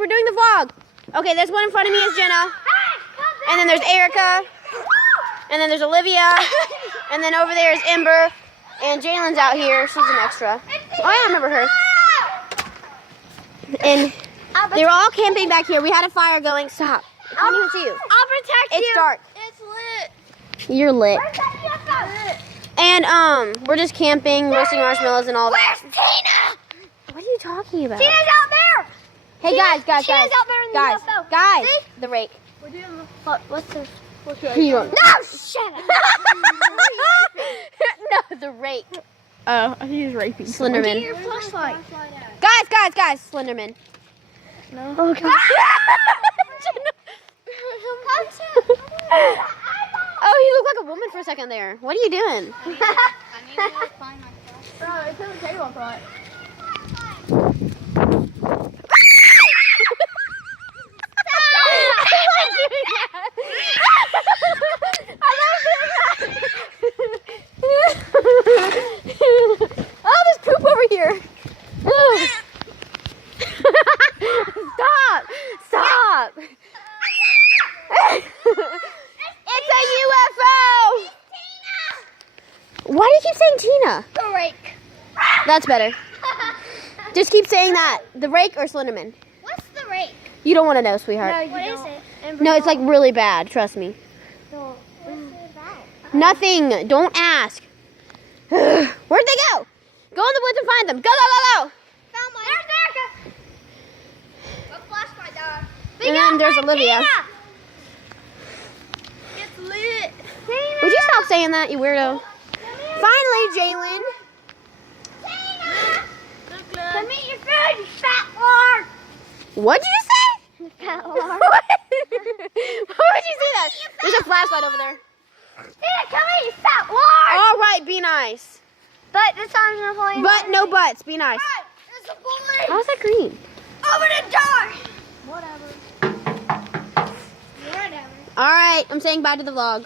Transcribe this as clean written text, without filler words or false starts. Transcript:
we're doing the vlog. Okay, this one in front of me is Jenna. And then there's Erica. And then there's Olivia. And then over there is Ember. And Jalen's out here. She's an extra. Oh, I remember her. And they were all camping back here. We had a fire going. Stop. I can't even see you. I'll protect you. It's dark. It's lit. You're lit. Where's that UFO? And we're just camping, roasting marshmallows and all that. Where's Tina? What are you talking about? Tina's out there. Hey guys, Tina's out there in the UFO. guys, See? the rake. We're doing what's the You don't- No, shut up. No, the rake. Oh, I think he's raping. Slenderman. Your flashlight. Guys, Slenderman. No. Oh god. Oh, you look like a woman for a second there. What are you doing? I need to find my flashlight. It's in the table, I thought. Oh, there's poop over here. Oh. Stop. It's a UFO. Why do you keep saying Tina? The rake. That's better. Just keep saying that. The rake or Slenderman? What's the rake? You don't want to know, sweetheart. What is it? No, it's like really bad. Trust me. What's it about? Nothing. Don't ask. Where'd they go? Go in the woods and find them. Go, go, go, go. Found one. There's Erica. What flashlight, dog? And then there's Olivia. It's lit. Would you stop saying that, you weirdo? Finally, Jalen. Come eat your food, you fat lord. What'd you say? Fat What? Why would you say that? There's a flashlight over there. Tina, come eat, you fat lord. All right, be nice. But this time's not playing. But no buts. Be nice. There's a bully. How's that green? Open the door. Whatever. Whatever. All right, I'm saying bye to the vlog.